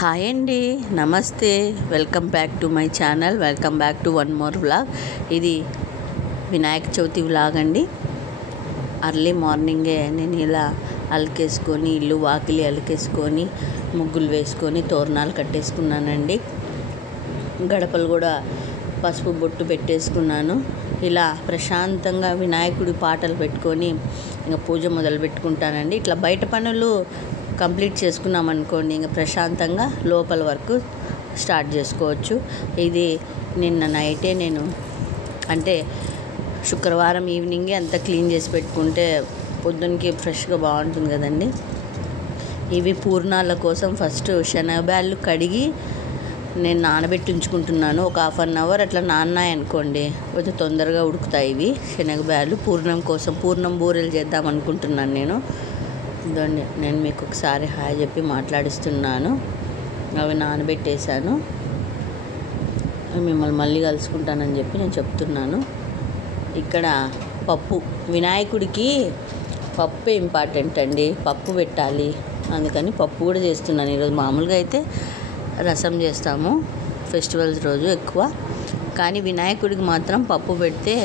Hi అండి, నమస్తే. Welcome back to my channel. Welcome back to one more vlog. ఇది Vinayaka Chavithi vlog అండి. Early మార్నింగే నేను ఇలా అలికేసుకొని ఇల్లు వాకిలి అలికేసుకొని ముగ్గులు వేసుకొని తోరణాలు కట్టేసుకున్నానండి. గడపలు కూడా పసుపు బొట్టు పెట్టేసుకున్నాను. ఇలా ప్రశాంతంగా వినాయకుడి పాటలు పెట్టుకొని ఇంకా పూజ మొదలు పెట్టుకుంటానండి. ఇట్లా బయట పనులు కంప్లీట్ చేసుకున్నాం అనుకోండి, ఇంకా ప్రశాంతంగా లోపల వరకు స్టార్ట్ చేసుకోవచ్చు. ఇది నిన్న నైటే నేను అంటే శుక్రవారం ఈవినింగే అంతా క్లీన్ చేసి పెట్టుకుంటే పొద్దునకి ఫ్రెష్గా బాగుంటుంది కదండి. ఇవి పూర్ణాల కోసం ఫస్ట్ శనగబ్యాళ్ళు కడిగి నేను నానబెట్టి ఉంచుకుంటున్నాను. ఒక 1/2 అవర్ అట్లా నాన్నాయి అనుకోండి, కొంచెం తొందరగా ఉడుకుతాయి ఇవి శనగబ్యాళ్ళు. పూర్ణం కోసం పూర్ణం బూరెలు చేద్దాం అనుకుంటున్నాను నేను మీకు ఒకసారి హాయ్ చెప్పి మాట్లాడిస్తున్నాను. అవి నానబెట్టేశాను. మిమ్మల్ని మళ్ళీ కలుసుకుంటానని చెప్పి నేను చెప్తున్నాను. ఇక్కడ పప్పు, వినాయకుడికి పప్పు ఇంపార్టెంట్ అండి. పప్పు పెట్టాలి, అందుకని పప్పు కూడా చేస్తున్నాను ఈరోజు. మామూలుగా అయితే రసం చేస్తాము ఫెస్టివల్స్ రోజు ఎక్కువ, కానీ వినాయకుడికి మాత్రం పప్పు పెడితే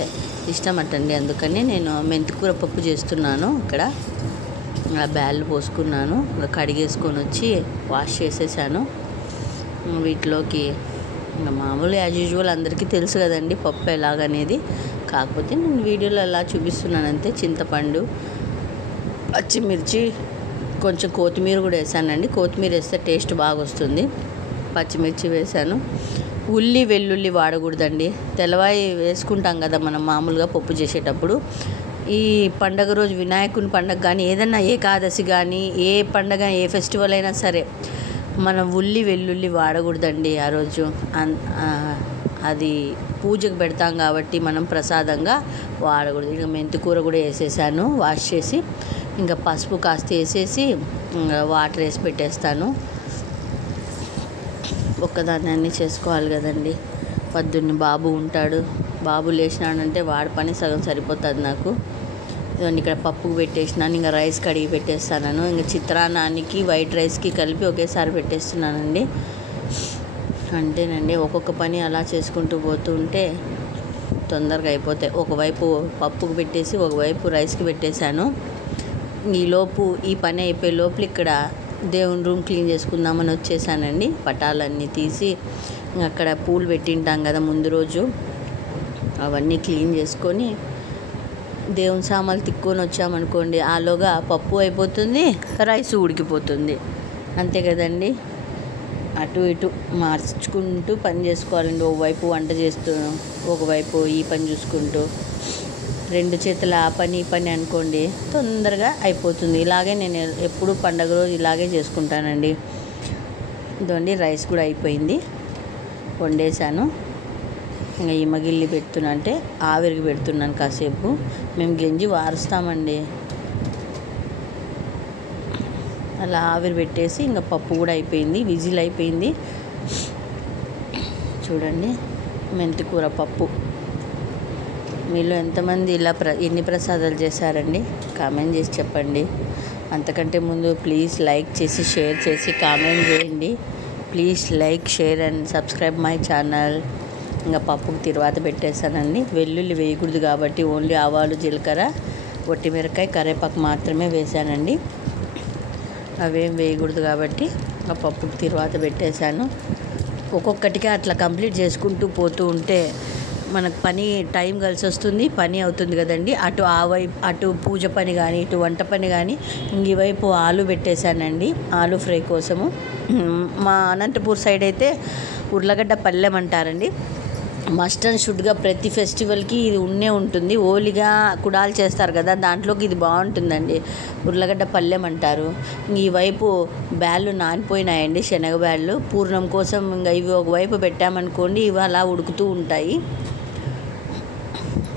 ఇష్టం అటండి. అందుకని నేను మెంతికూర పప్పు చేస్తున్నాను. ఇక్కడ బ్యాళ్ళు పోసుకున్నాను, కడిగేసుకొని వచ్చి వాష్ చేసేసాను. వీటిలోకి ఇంకా మామూలు యాజ్ యూజువల్ అందరికీ తెలుసు కదండి పప్పు ఎలాగనేది. కాకపోతే నేను వీడియోలో ఎలా చూపిస్తున్నాను అంతే. చింతపండు, పచ్చిమిర్చి, కొంచెం కొత్తిమీర కూడా వేసానండి. కొత్తిమీర వేస్తే టేస్ట్ బాగా వస్తుంది. పచ్చిమిర్చి వేసాను. ఉల్లి వెల్లుల్లి వాడకూడదండి. తెల్లవాయి వేసుకుంటాం కదా మనం మామూలుగా పప్పు చేసేటప్పుడు. ఈ పండగ రోజు వినాయకుని పండగ కానీ ఏదైనా ఏకాదశి కానీ ఏ పండగ ఏ ఫెస్టివల్ అయినా సరే మనం ఉల్లి వెల్లుల్లి వాడకూడదండి ఆ రోజు. అది పూజకు పెడతాం కాబట్టి మనం ప్రసాదంగా వాడకూడదు. ఇంకా మెంతికూర కూడా వేసేసాను వాష్ చేసి. ఇంకా పసుపు కాస్త వేసేసి వాటర్ వేసి పెట్టేస్తాను. ఒక్కదాన్ని అన్నీ చేసుకోవాలి కదండి. పొద్దున్న బాబు ఉంటాడు, బాబు లేచినాడంటే వాడి పని సగం సరిపోతుంది నాకు. ఇవన్నీ ఇక్కడ పప్పుకు పెట్టేసినాను. ఇంకా రైస్ కడిగి పెట్టేస్తాను. ఇంకా చిత్రాన్నానికి వైట్ రైస్కి కలిపి ఒకేసారి పెట్టేస్తున్నానండి. అంతేనండి, ఒక్కొక్క పని అలా చేసుకుంటూ పోతూ ఉంటే తొందరగా అయిపోతాయి. ఒకవైపు పప్పుకు పెట్టేసి ఒకవైపు రైస్కి పెట్టేశాను. ఈలోపు ఈ పని అయిపోయే లోపల ఇక్కడ దేవుని రూమ్ క్లీన్ చేసుకుందామని వచ్చేసానండి. పటాలన్నీ తీసి అక్కడ పూలు పెట్టింటాం కదా ముందు రోజు, అవన్నీ క్లీన్ చేసుకొని దేవుని సామాన్లు తిక్కొని వచ్చామనుకోండి, ఆలోగా పప్పు అయిపోతుంది, రైస్ ఉడికిపోతుంది. అంతే కదండి. అటు ఇటు మార్చుకుంటూ పని చేసుకోవాలండి. ఒకవైపు వంట చేస్తూ ఒకవైపు ఈ పని చూసుకుంటూ, 2 చేతుల ఆ పని ఈ పని అనుకోండి తొందరగా అయిపోతుంది. ఇలాగే నేను ఎప్పుడు పండగ రోజు ఇలాగే చేసుకుంటానండి. ఇదండి రైస్ కూడా అయిపోయింది, వండేసాను. ఇంకా ఈ మగిల్లి పెడుతున్నా అంటే ఆవిరికి పెడుతున్నాను కాసేపు. మేము గెంజి వారుస్తామండి. అలా ఆవిరి పెట్టేసి ఇంకా పప్పు కూడా అయిపోయింది, విజిల్ అయిపోయింది. చూడండి, మెంతికూర పప్పు. మీలో ఎంతమంది ఇలా ఎన్ని ప్రసాదాలు చేశారండి కామెంట్ చేసి చెప్పండి. అంతకంటే ముందు ప్లీజ్ లైక్ చేసి షేర్ చేసి కామెంట్ చేయండి. Please like, share and subscribe my channel. ఇంకా పప్పుకు తిరువాత పెట్టేశానండి. వెల్లుల్లి వేయకూడదు కాబట్టి ఓన్లీ ఆవాలు, జీలకర్ర, ఒట్టిమిరకాయ, కరివేపాకు మాత్రమే వేసానండి. అవేం వేయకూడదు కాబట్టి ఆ పప్పుకు తిరువాత పెట్టేశాను. ఒక్కొక్కటిగా అట్లా కంప్లీట్ చేసుకుంటూ పోతూ ఉంటే మనకు పని టైం కలిసి వస్తుంది, పని అవుతుంది కదండి. అటు పూజ పని కానీ ఇటు వంట పని కానీ. ఈ వైపు ఆలు పెట్టేశానండి, ఆలు ఫ్రై కోసము. మా అనంతపూర్ సైడ్ అయితే ఉర్లగడ్డ పల్లెం అంటారండి. మస్ట్ అండ్ షుడ్గా ప్రతి ఫెస్టివల్కి ఇది ఉంటుంది. ఓలిగా కుడాలు చేస్తారు కదా, దాంట్లోకి ఇది బాగుంటుందండి. ఉర్లగడ్డ పల్లెం అంటారు. ఈ వైపు బ్యాళ్ళు నానిపోయినాయండి, శనగబ్యాళ్ళు. పూర్ణం కోసం ఇంకా ఇవి ఒకవైపు పెట్టామనుకోండి, ఇవి అలా ఉడుకుతూ ఉంటాయి.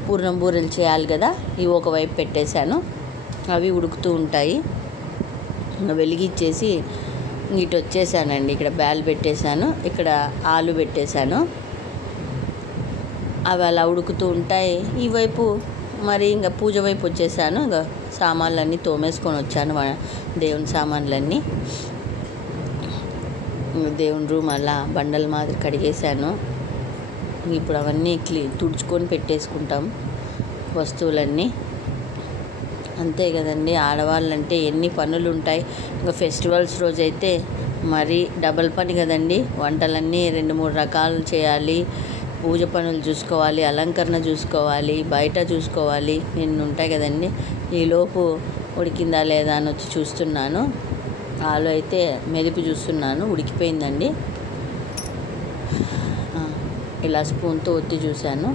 పూర్ణం బూరెలు చేయాలి కదా, ఇవి ఒకవైపు పెట్టేశాను, అవి ఉడుకుతూ ఉంటాయి. వెలిగిచ్చేసి ఇటు వచ్చేసానండి. ఇక్కడ బ్యాల్ పెట్టేశాను, ఇక్కడ ఆలు పెట్టేశాను. అవి అలా ఉడుకుతూ ఉంటాయి. ఈ వైపు మరి ఇంకా పూజ వైపు వచ్చేసాను. ఇంకా సామాన్లన్నీ తోమేసుకొని వచ్చాను, దేవుని సామాన్లన్నీ. దేవుని రూమ్ అలా బండల మాదిరి కడిగేశాను. ఇప్పుడు అవన్నీ తుడుచుకొని పెట్టేసుకుంటాం వస్తువులన్నీ. అంతే కదండి, ఆడవాళ్ళంటే ఎన్ని పనులు ఉంటాయి. ఇంకా ఫెస్టివల్స్ రోజైతే మరీ డబల్ పని కదండి. వంటలన్నీ 2-3 రకాలు చేయాలి, పూజ పనులు చూసుకోవాలి, అలంకరణ చూసుకోవాలి, బయట చూసుకోవాలి, నిన్ను ఉంటాయి కదండి. ఈలోపు ఉడికిందా లేదా అని వచ్చి చూస్తున్నాను. ఆలు అయితే మెదిపి చూస్తున్నాను, ఉడికిపోయిందండి. ఇలా స్పూన్తో ఒత్తి చూశాను,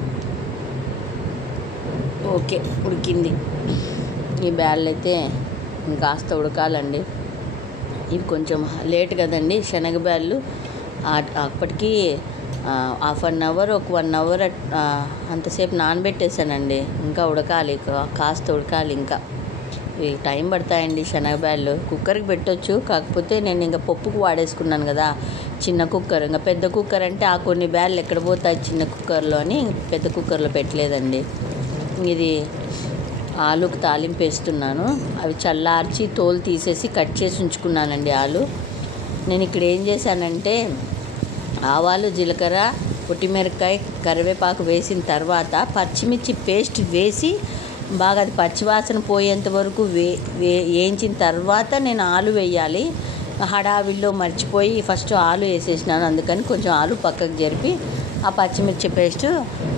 ఓకే ఉడికింది. ఈ బ్యాళ్ళు అయితే ఇంకాస్త ఉడకాలండి. ఇవి కొంచెం లేట్ కదండి శనగ బ్యాళ్ళు. అప్పటికి హాఫ్ అన్ అవర్, ఒక 1 అవర్ అంతసేపు నానబెట్టేశానండి. ఇంకా ఉడకాలి, కాస్త ఉడకాలి. ఇంకా ఇవి టైం పడతాయండి శనగ బ్యాళ్ళు. కుక్కర్కి పెట్టొచ్చు, కాకపోతే నేను ఇంకా పప్పుకు వాడేసుకున్నాను కదా చిన్న కుక్కర్. ఇంకా పెద్ద కుక్కర్ అంటే ఆ కొన్ని బ్యాళ్ళు ఎక్కడ పోతాయి చిన్న కుక్కర్లో అని పెద్ద కుక్కర్లో పెట్టలేదండి. ఇది ఆలుకు తాలింపు వేస్తున్నాను. అవి చల్లార్చి తోలు తీసేసి కట్ చేసి ఉంచుకున్నానండి ఆలు. నేను ఇక్కడ ఏం చేశానంటే ఆవాలు, జీలకర్ర, పొట్టిమిరపకాయ, కరివేపాకు వేసిన తర్వాత పచ్చిమిర్చి పేస్ట్ వేసి బాగా అది పచ్చివాసన పోయేంత వరకు వేయించిన తర్వాత నేను ఆలు వేయాలి. హడావిడిలో మర్చిపోయి ఫస్ట్ ఆలు వేసేసినాను. అందుకని కొంచెం ఆలు పక్కకు జరిపి ఆ పచ్చిమిర్చి పేస్ట్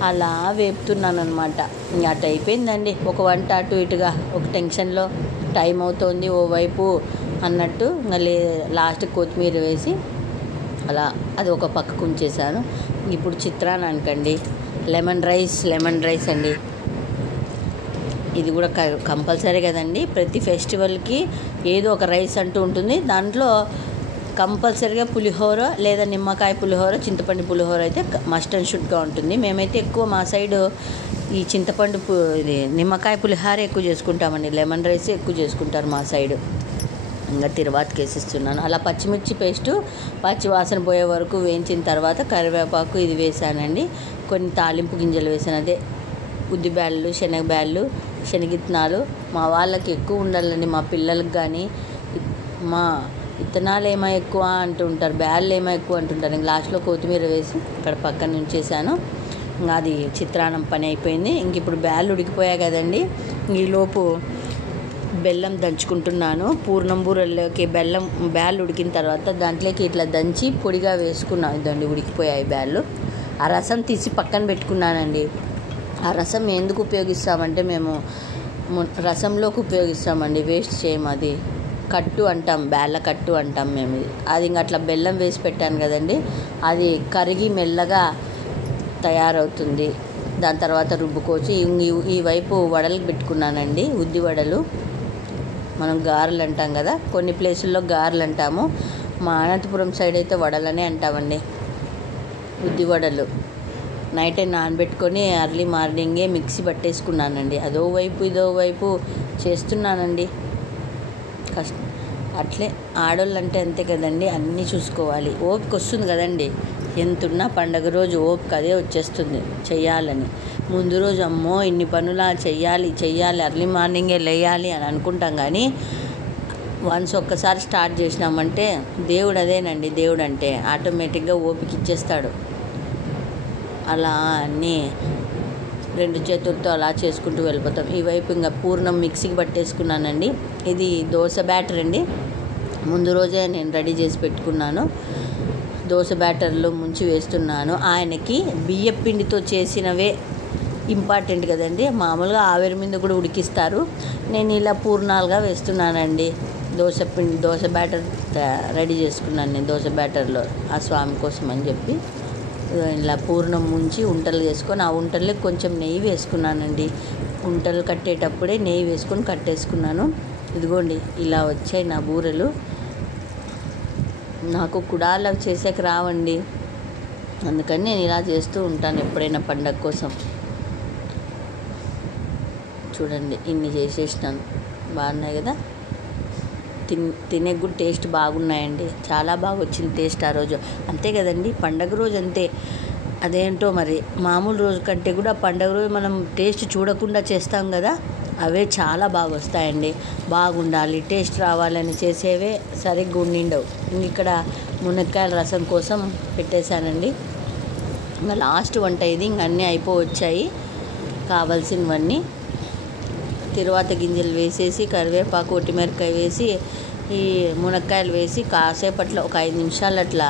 అలా వేపుతున్నాను అనమాట. ఇంకా అటు అయిపోయిందండి ఒక వంట, అటు ఇటుగా ఒక టెన్షన్లో టైం అవుతోంది ఓవైపు అన్నట్టు. ఇంకా లాస్ట్ కొత్తిమీర వేసి అలా అది ఒక పక్కకు ఉంచేసాను. ఇప్పుడు చిత్రాన్నానికండి లెమన్ రైస్ అండి. ఇది కూడా కంపల్సరీ కదండి. ప్రతి ఫెస్టివల్కి ఏదో ఒక రైస్ అంటూ ఉంటుంది. దాంట్లో కంపల్సరీగా పులిహోర లేదా నిమ్మకాయ పులిహోర, చింతపండు పులిహోర అయితే మస్ట్ అండ్ షుడ్గా ఉంటుంది. మేమైతే ఎక్కువ మా సైడు ఈ చింతపండు ఇది నిమ్మకాయ పులిహోర ఎక్కువ చేసుకుంటామండి. లెమన్ రైస్ ఎక్కువ చేసుకుంటారు మా సైడు. ఇంకా తిరువాతకి వేసిస్తున్నాను. అలా పచ్చిమిర్చి పేస్టు పచ్చి వాసన పోయే వరకు వేయించిన తర్వాత కరివేపాకు ఇది వేసానండి. కొన్ని తాలింపు గింజలు వేసాను. అదే ఉద్దిబ్యాళ్ళు, శనగబ్యాళ్ళు, శనగిత్తనాలు. మా వాళ్ళకి ఎక్కువ ఉండాలండి, మా పిల్లలకి కానీ. మా విత్తనాలు ఏమో ఎక్కువ అంటుంటారు, బ్యాళ్ళు ఏమో ఎక్కువ అంటుంటారు. ఇంక లాస్ట్లో కొత్తిమీర వేసి ఇక్కడ పక్కన ఉంచేసాను. ఇంకా అది చిత్రాన్నం పని అయిపోయింది. ఇంక ఇప్పుడు బ్యాళ్ళు ఉడికిపోయాయి కదండి. ఈలోపు బెల్లం దంచుకుంటున్నాను. పూర్ణం బూరెల్లోకి బ్యాళ్ళు ఉడికిన తర్వాత దాంట్లోకి ఇట్లా దంచి పొడిగా వేసుకున్నాను. ఇదండి ఉడికిపోయాయి బ్యాళ్ళు. ఆ రసం తీసి పక్కన పెట్టుకున్నానండి. ఆ రసం ఎందుకు ఉపయోగిస్తామంటే మేము రసంలోకి ఉపయోగిస్తామండి, వేస్ట్ చేయము. అది కట్టు అంటాం, బేళ్ళ కట్టు అంటాం మేము. అది ఇంక అట్లా బెల్లం వేసి పెట్టాను కదండి, అది కరిగి మెల్లగా తయారవుతుంది. దాని తర్వాత రుబ్బుకోవచ్చు. ఈ వైపు వడలకు పెట్టుకున్నానండి, ఉద్ది వడలు. మనం గారెలు అంటాం కదా, కొన్ని ప్లేసుల్లో గారెలు అంటాము. మా అనంతపురం సైడ్ అయితే వడలనే అంటామండి. ఉద్ది వడలు నైటే నానబెట్టుకొని ఎర్లీ మార్నింగే మిక్సీ పట్టేసుకున్నానండి. అదో వైపు ఇదో వైపు చేస్తున్నానండి. అట్లే ఆడోళ్ళు అంటే అంతే కదండి, అన్నీ చూసుకోవాలి. ఓపిక వస్తుంది కదండి. ఎంతున్నా పండగ రోజు ఓపిక అదే వచ్చేస్తుంది చెయ్యాలని. ముందు రోజు అమ్మో ఇన్ని పనులా చెయ్యాలి ఎర్లీ మార్నింగే లేయాలి అని అనుకుంటాం. కానీ వన్స్ ఒక్కసారి స్టార్ట్ చేసినామంటే దేవుడు అదేనండి. దేవుడు అంటే ఆటోమేటిక్గా ఓపిక ఇచ్చేస్తాడు. అలా అన్నీ 2 చేతులతో అలా చేసుకుంటూ వెళ్ళిపోతాం. ఈ వైపు ఇంకా పూర్ణం మిక్సీకి పట్టేసుకున్నానండి. ఇది దోశ బ్యాటర్ అండి. ముందు రోజే నేను రెడీ చేసి పెట్టుకున్నాను. దోశ బ్యాటర్లో ముంచి వేస్తున్నాను. ఆయనకి బియ్యం పిండితో చేసినవే ఇంపార్టెంట్ కదండి. మామూలుగా ఆవిరి మీద కూడా ఉడికిస్తారు. నేను ఇలా పూర్ణాలుగా వేస్తున్నానండి. దోశ బ్యాటర్ రెడీ చేసుకున్నాను నేను దోశ బ్యాటర్లో ఆ స్వామి కోసం అని చెప్పి. ఇలా పూర్ణం ముంచి ఉంటలు చేసుకొని ఆ ఉంటల్లో కొంచెం నెయ్యి వేసుకున్నానండి. ఉంటలు కట్టేటప్పుడే నెయ్యి వేసుకొని కట్టేసుకున్నాను. ఇదిగోండి ఇలా వచ్చాయి నా బూరెలు. నాకు కుడాలు అవి చేసేకి రావండి, అందుకని నేను ఇలా చేస్తూ ఉంటాను ఎప్పుడైనా పండగ కోసం. చూడండి ఇన్ని చేసేసినాను, బాగున్నాయి కదా. తినే కూడా టేస్ట్ బాగున్నాయండి, చాలా బాగా వచ్చింది టేస్ట్ ఆ రోజు. అంతే కదండి, పండగ రోజు అంతే. అదేంటో మరి మామూలు రోజు కంటే కూడా పండగ రోజు మనం టేస్ట్ చూడకుండా చేస్తాం కదా, అవే చాలా బాగా వస్తాయండి. బాగుండాలి, టేస్ట్ రావాలని చేసేవే సరిగ్గా ఉండిండవు. ఇక్కడ మునక్కాయల రసం కోసం పెట్టేశానండి. ఇంకా లాస్ట్ వంట ఇది. ఇంక అన్నీ అయిపోవచ్చాయి కావాల్సినవన్నీ. తిరువాత గింజలు వేసేసి, కరివేపాకు, ఒట్టిమిరపకాయ వేసి, ఈ మునక్కాయలు వేసి కాసేపట్లో ఒక 5 నిమిషాలు అట్లా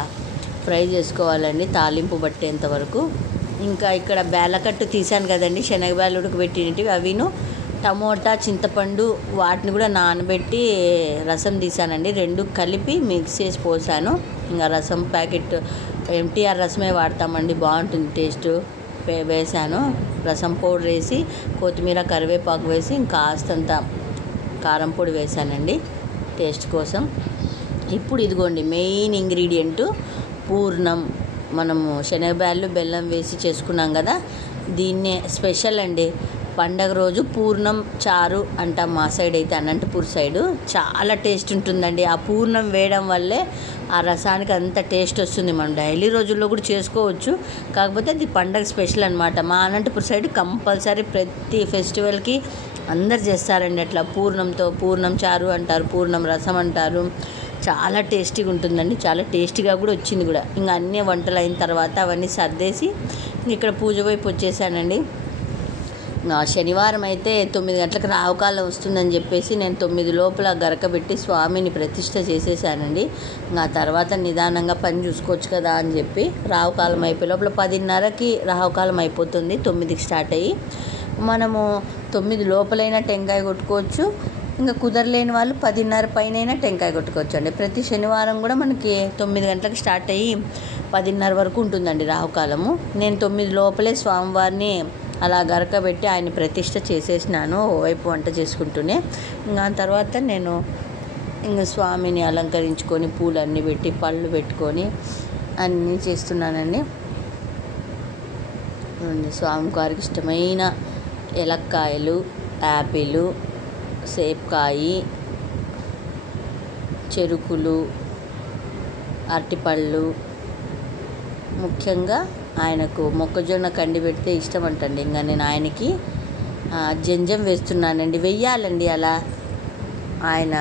ఫ్రై చేసుకోవాలండి, తాలింపు పట్టేంత వరకు. ఇంకా ఇక్కడ బేలకట్టు తీసాను కదండి, శనగబాలు ఉడకబెట్టినవి, అవిను టమోటా, చింతపండు వాటిని కూడా నానబెట్టి రసం తీసానండి. 2 కలిపి మిక్స్ చేసి పోసాను. ఇంకా రసం ప్యాకెట్ ఎంటీఆర్ రసమే వాడతామండి, బాగుంటుంది టేస్ట్. వేసాను రసం పౌడర్ వేసి, కొత్తిమీర, కరివేపాకు వేసి, ఇంకా కాస్తంత కారం పొడి వేసానండి టేస్ట్ కోసం. ఇప్పుడు ఇదిగోండి మెయిన్ ఇంగ్రీడియంట్ పూర్ణం. మనము శనగబ్యాళ్ళు బెల్లం వేసి చేసుకున్నాం కదా, దీన్నే స్పెషల్ అండి. పండగ రోజు పూర్ణం చారు అంటాం మా సైడ్ అయితే, అనంతపూర్ సైడు. చాలా టేస్ట్ ఉంటుందండి. ఆ పూర్ణం వేయడం వల్లే ఆ రసానికి అంత టేస్ట్ వస్తుంది. మనం డైలీ రోజుల్లో కూడా చేసుకోవచ్చు, కాకపోతే అది పండగ స్పెషల్ అనమాట. మా అనంతపూర్ సైడ్ కంపల్సరీ ప్రతి ఫెస్టివల్కి అందరు చేస్తారండి అట్లా పూర్ణంతో. పూర్ణం చారు అంటారు, పూర్ణం రసం అంటారు. చాలా టేస్టీగా ఉంటుందండి, చాలా టేస్టీగా కూడా వచ్చింది కూడా. ఇంకా అన్ని వంటలు అయిన తర్వాత అవన్నీ సర్దేసి ఇక్కడ పూజ వైపు వచ్చేసానండి. శనివారం అయితే 9 గంటలకు రావుకాలం వస్తుందని చెప్పేసి నేను 9 లోపల గరకబెట్టి స్వామిని ప్రతిష్ఠ చేసేసానండి. ఆ తర్వాత నిదానంగా పని చూసుకోవచ్చు కదా అని చెప్పి రావుకాలం అయిపోయే లోపల 10:30కి రావుకాలం అయిపోతుంది. 9కి స్టార్ట్ అయ్యి మనము 9 లోపలైనా టెంకాయ కొట్టుకోవచ్చు. ఇంకా కుదరలేని వాళ్ళు 10:30 పైన టెంకాయ కొట్టుకోవచ్చు అండి. ప్రతి శనివారం కూడా మనకి 9 గంటలకు స్టార్ట్ అయ్యి 10:30 వరకు ఉంటుందండి రావుకాలము. నేను 9 లోపలే స్వామివారిని అలా గరకబెట్టి ఆయన ప్రతిష్ఠ చేసేసినాను, ఓవైపు వంట చేసుకుంటూనే. ఇంకా తర్వాత నేను ఇంకా స్వామిని అలంకరించుకొని పూలన్నీ పెట్టి పళ్ళు పెట్టుకొని అన్నీ చేస్తున్నానండి. స్వామివారికి ఇష్టమైన ఎలక్కాయలు, యాపిల్, సేపకాయి, చెరుకులు, అరటిపళ్ళు, ముఖ్యంగా ఆయనకు మొక్కజొన్న కండి పెడితే ఇష్టం అంటండి. ఇంకా నేను ఆయనకి జంజం వేస్తున్నానండి. వెయ్యాలండి అలా. ఆయన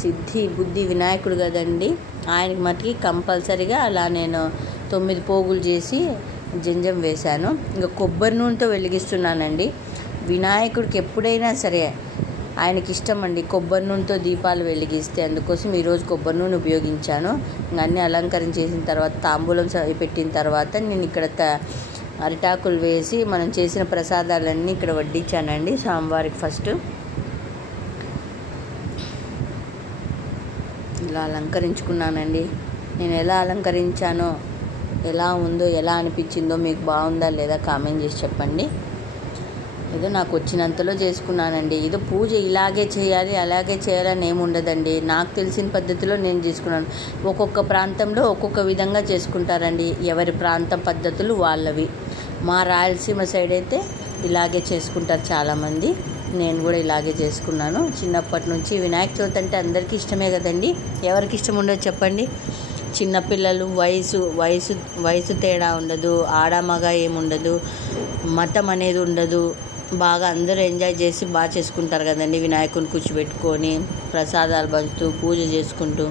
సిద్ధి బుద్ధి వినాయకుడు కదండి, ఆయనకి మటుకి కంపల్సరీగా అలా నేను 9 పోగులు చేసి జంజం వేశాను. ఇంకా కొబ్బరి నూనెతో వెలిగిస్తున్నానండి. వినాయకుడికి ఎప్పుడైనా సరే ఆయనకి ఇష్టం అండి కొబ్బరి నూనెతో దీపాలు వెలిగిస్తే, అందుకోసం ఈరోజు కొబ్బరి నూనె ఉపయోగించాను. అన్నీ అలంకరించేసిన తర్వాత తాంబూలం పెట్టిన తర్వాత నేను ఇక్కడ అరిటాకులు వేసి మనం చేసిన ప్రసాదాలన్నీ ఇక్కడ వడ్డించానండి స్వామివారికి. ఫస్ట్ ఇలా అలంకరించుకున్నానండి. నేను ఎలా అలంకరించానో, ఎలా ఉందో, ఎలా అనిపించిందో, మీకు బాగుందా లేదా కామెంట్ చేసి చెప్పండి. ఏదో నాకు వచ్చినంతలో చేసుకున్నానండి. ఏదో పూజ ఇలాగే చేయాలి అలాగే చేయాలని ఏమి ఉండదండి. నాకు తెలిసిన పద్ధతిలో నేను చేసుకున్నాను. ఒక్కొక్క ప్రాంతంలో ఒక్కొక్క విధంగా చేసుకుంటారండి, ఎవరి ప్రాంతం పద్ధతులు వాళ్ళవి. మా రాయలసీమ సైడ్ అయితే ఇలాగే చేసుకుంటారు చాలామంది. నేను కూడా ఇలాగే చేసుకున్నాను చిన్నప్పటి నుంచి. వినాయక చవితి అంటే అందరికీ ఇష్టమే కదండి, ఎవరికి ఇష్టం ఉండదు చెప్పండి. చిన్నపిల్లలు వయసు తేడా ఉండదు, ఆడ మగ ఏముండదు, మతం అనేది ఉండదు. బాగా అందరూ ఎంజాయ్ చేసి బాగా చేసుకుంటారు కదండి. వినాయకుని కూర్చోబెట్టుకొని ప్రసాదాలు పంచుతూ పూజ చేసుకుంటూ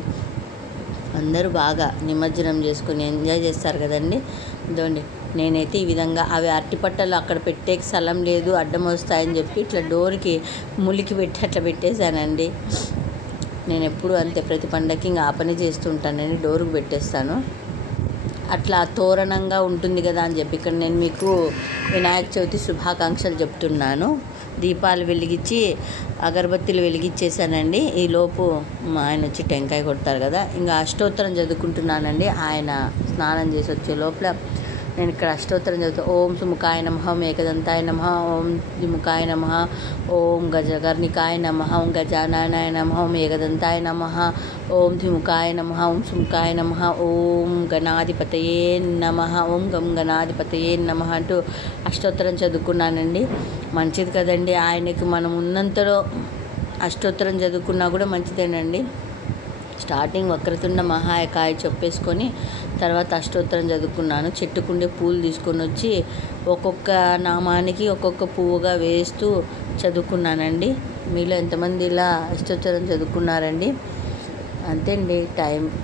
అందరూ బాగా నిమజ్జనం చేసుకొని ఎంజాయ్ చేస్తారు కదండి. ఇదండి నేనైతే ఈ విధంగా అవి అరటిపట్టలు అక్కడ పెట్టే స్థలం లేదు, అడ్డం వస్తాయని చెప్పి ఇట్లా డోర్కి ములికి పెట్టి అట్లా పెట్టేశానండి. నేను ఎప్పుడు అంతే, ప్రతి పండగకి ఇంకా ఆ పని చేస్తూ ఉంటానండి, డోర్కి పెట్టేస్తాను. అట్లా తోరణంగా ఉంటుంది కదా అని చెప్పి ఇక్కడ నేను మీకు వినాయక చవితి శుభాకాంక్షలు చెప్తున్నాను. దీపాలు వెలిగించి అగరబత్తీలు వెలిగించేసానండి. ఈలోపు ఆయన వచ్చి టెంకాయ కొడతారు కదా, ఇంకా అష్టోత్తరం చదువుకుంటున్నానండి. ఆయన స్నానం చేసి వచ్చే లోపల నేను ఇక్కడ అష్టోత్తరం చదువుతాను. ఓం సుముఖాయ నమః, ఓం ఏకదంతాయ నమః, ఓం ద్విముఖాయ నమః, ఓం గజకర్ణికాయ నమః, ఓం గజాననాయ నమః, ఓం ఏకదంతాయ నమః, ఓం ద్విముఖాయ నమః, ఓం సుముఖాయ నమః, ఓం గణాధిపతయే నమః, ఓం గం గణాధిపతయే నమః అంటూ అష్టోత్తరం చదువుకున్నానండి. మంచిది కదండి, ఆయనకి మనం ఉన్నంతలో అష్టోత్తరం చదువుకున్నా కూడా మంచిదేనండి. స్టార్టింగ్ వక్రతుండ మహాకాయ చెప్పేసుకొని తర్వాత అష్టోత్తరం చదువుకున్నాను. చెట్టుకుండే పూలు తీసుకొని వచ్చి ఒక్కొక్క నామానికి ఒక్కొక్క పువ్వుగా వేస్తూ చదువుకున్నానండి. మీలో ఎంతమంది ఇలా అష్టోత్తరం చదువుకున్నారండి? అంతే అండి.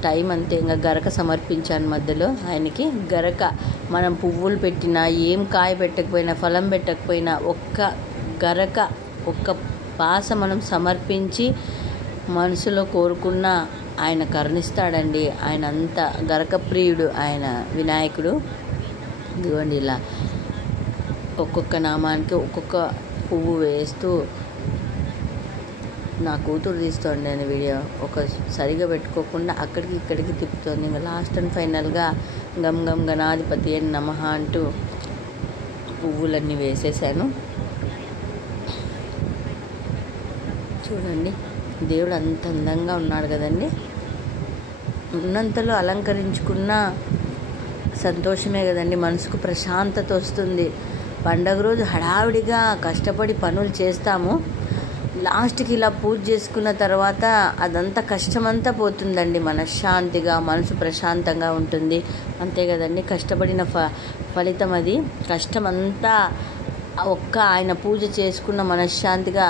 టైం అంతే. ఇంకా గరక సమర్పించాను మధ్యలో ఆయనకి. గరక మనం పువ్వులు పెట్టినా, ఏం కాయ పెట్టకపోయినా, ఫలం పెట్టకపోయినా, ఒక్క గరక ఒక్క పాస మనం సమర్పించి మనసులో కోరుకున్న ఆయన కరుణిస్తాడండి. ఆయన అంత గరక ప్రియుడు ఆయన వినాయకుడు. ఇదిగోండి ఇలా ఒక్కొక్క నామానికి ఒక్కొక్క పువ్వు వేస్తూ నా కూతురు తీస్తోండి నేను వీడియో. ఒక సరిగా పెట్టుకోకుండా అక్కడికి ఇక్కడికి తిప్పుతోంది. ఇంకా లాస్ట్ అండ్ ఫైనల్గా గమ్ గమ్ గణాధిపతి అని నమః అంటూ పువ్వులన్నీ వేసేసాను. చూడండి దేవుడు అంత అందంగా ఉన్నాడు కదండి. ఉన్నంతలో అలంకరించుకున్న సంతోషమే కదండి, మనసుకు ప్రశాంతత వస్తుంది. పండగ రోజు హడావిడిగా కష్టపడి పనులు చేస్తాము, లాస్ట్కి ఇలా పూజ చేసుకున్న తర్వాత అదంతా కష్టమంతా పోతుందండి. మనశ్శాంతిగా మనసు ప్రశాంతంగా ఉంటుంది. అంతే కదండి, కష్టపడిన ఫలితం అది. కష్టమంతా ఒక్క ఆయన పూజ చేసుకున్న మనశ్శాంతిగా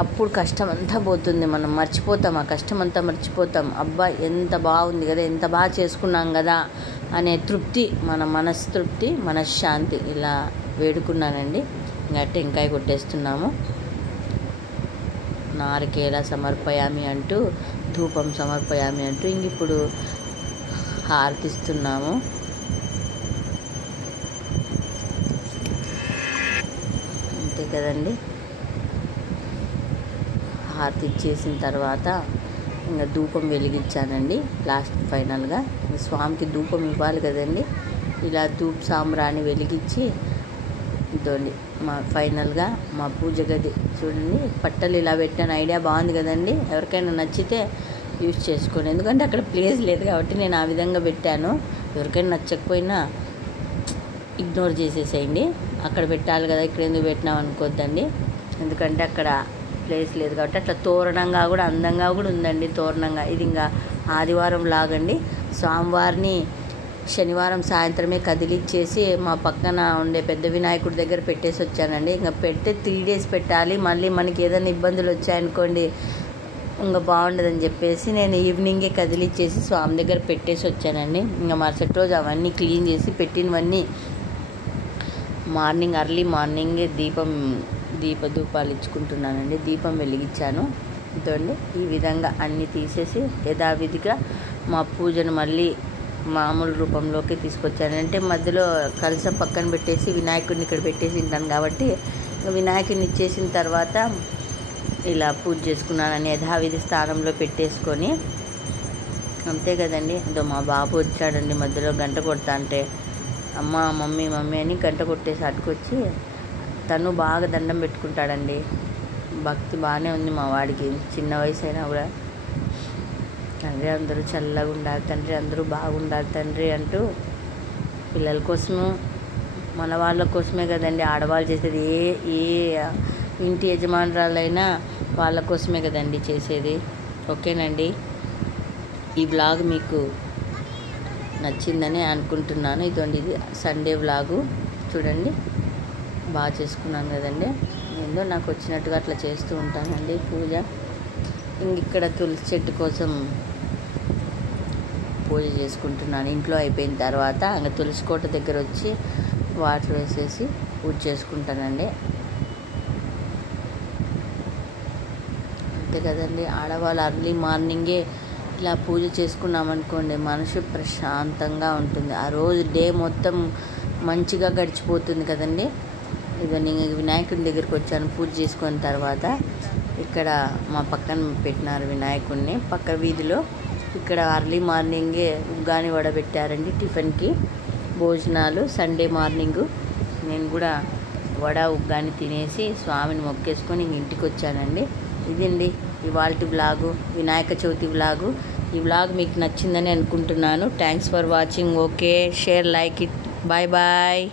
అప్పుడు కష్టమంతా పోతుంది. మనం మర్చిపోతాం, ఆ కష్టమంతా మర్చిపోతాం. అబ్బా ఎంత బాగుంది కదా, ఎంత బాగా చేసుకున్నాం కదా అనే తృప్తి, మన మనస్తృప్తి, మనశ్శాంతి. ఇలా వేడుకున్నానండి. ఇంకా టెంకాయ కొట్టేస్తున్నాము. నారికేల సమర్పయామి అంటూ, ధూపం సమర్పయామి అంటూ ఇంక ఇప్పుడు హారతిస్తున్నాము. అంతే కదండి. హారతి ఇచ్చేసిన తర్వాత ఇంకా ధూపం వెలిగించానండి. లాస్ట్ ఫైనల్గా స్వామికి ధూపం ఇవ్వాలి కదండి. ఇలా ధూప్ సాంబ్రాణి వెలిగించి ఇదండి మా ఫైనల్గా మా పూజ గది. చూడండి పట్టలు ఇలా పెట్టాను. ఐడియా బాగుంది కదండి. ఎవరికైనా నచ్చితే యూజ్ చేసుకోండి. ఎందుకంటే అక్కడ ప్లేస్ లేదు కాబట్టి నేను ఆ విధంగా పెట్టాను. ఎవరికైనా నచ్చకపోయినా ఇగ్నోర్ చేసేసేయండి. అక్కడ పెట్టాలి కదా, ఇక్కడ ఎందుకు పెట్టినాం అనుకోద్దండి. ఎందుకంటే అక్కడ ప్లేస్ లేదు కాబట్టి. అట్లా తోరణంగా కూడా అందంగా కూడా ఉందండి. తోరణంగా ఇది ఇంకా ఆదివారం లాగండి. స్వామివారిని శనివారం సాయంత్రమే కదిలిచ్చేసి మా పక్కన ఉండే పెద్ద వినాయకుడి దగ్గర పెట్టేసి వచ్చానండి. ఇంకా పెడితే 3 days పెట్టాలి. మళ్ళీ మనకి ఏదైనా ఇబ్బందులు వచ్చాయనుకోండి ఇంకా బాగుండదని చెప్పేసి నేను ఈవినింగే కదిలిచ్చేసి స్వామి దగ్గర పెట్టేసి వచ్చానండి. ఇంకా మరుసటి రోజు అవన్నీ క్లీన్ చేసి పెట్టినవన్నీ అర్లీ మార్నింగే ధూపాలు ఇచ్చుకుంటున్నానండి. దీపం వెలిగించాను. ఇదండి ఈ విధంగా అన్నీ తీసేసి యథావిధిగా మా పూజను మళ్ళీ మామూలు రూపంలోకి తీసుకొచ్చాను. అంటే మధ్యలో కలశం పక్కన పెట్టేసి వినాయకుడిని ఇక్కడ పెట్టేసి ఉంటాను కాబట్టి వినాయకుడిని ఇచ్చేసిన తర్వాత ఇలా పూజ చేసుకున్నానని యథావిధి స్థానంలో పెట్టేసుకొని. అంతే కదండి. ఇదో మా బాబు వచ్చాడండి మధ్యలో గంట కొడతా అంటే అమ్మ మమ్మీ మమ్మీ అని గంట కొట్టేసి అటుకొచ్చి తను బాగా దండం పెట్టుకుంటాడండి. భక్తి బాగానే ఉంది మా వాడికి, చిన్న వయసు అయినా కూడా. తండ్రి అందరూ చల్లగా ఉండాలి, తండ్రి అందరూ బాగుండాలి తండ్రి అంటూ పిల్లల కోసము మన వాళ్ళ కోసమే కదండి ఆడవాళ్ళు చేసేది. ఏ ఇంటి యజమానురాలైనా వాళ్ళ కోసమే కదండి చేసేది. ఓకేనండి, ఈ వ్లాగ్ మీకు నచ్చిందని అనుకుంటున్నాను. ఇది సండే వ్లాగు. చూడండి బాగా చేసుకున్నాను కదండి. ఏందో నాకు వచ్చినట్టుగా అట్లా చేస్తూ ఉంటానండి పూజ. ఇక్కడ తులసి చెట్టు కోసం పూజ చేసుకుంటున్నాను. ఇంట్లో అయిపోయిన తర్వాత ఇంకా తులసి కోట దగ్గర వచ్చి వాటర్ వేసేసి పూజ చేసుకుంటానండి. అంతే కదండి. ఆడవాళ్ళు అర్లీ మార్నింగే ఇలా పూజ చేసుకున్నామనుకోండి మనసు ప్రశాంతంగా ఉంటుంది. ఆ రోజు డే మొత్తం మంచిగా గడిచిపోతుంది కదండి. ఇదో నేను వినాయకుడి దగ్గరికి వచ్చాను పూజ చేసుకున్న తర్వాత. ఇక్కడ మా పక్కన పెట్టినారు వినాయకుడిని పక్క వీధిలో. ఇక్కడ అర్లీ మార్నింగే ఉగ్గాని వడ పెట్టారండి టిఫిన్కి భోజనాలు. సండే మార్నింగు నేను కూడా వడ ఉగ్గాని తినేసి స్వామిని మొక్కేసుకొని ఇంటికి వచ్చానండి. ఇదండి ఇవాల్టి వ్లాగు, వినాయక చవితి వ్లాగు. ఈ వ్లాగ్ మీకు నచ్చిందని అనుకుంటున్నాను. Thanks for watching. Okay, share, like it. Bye bye.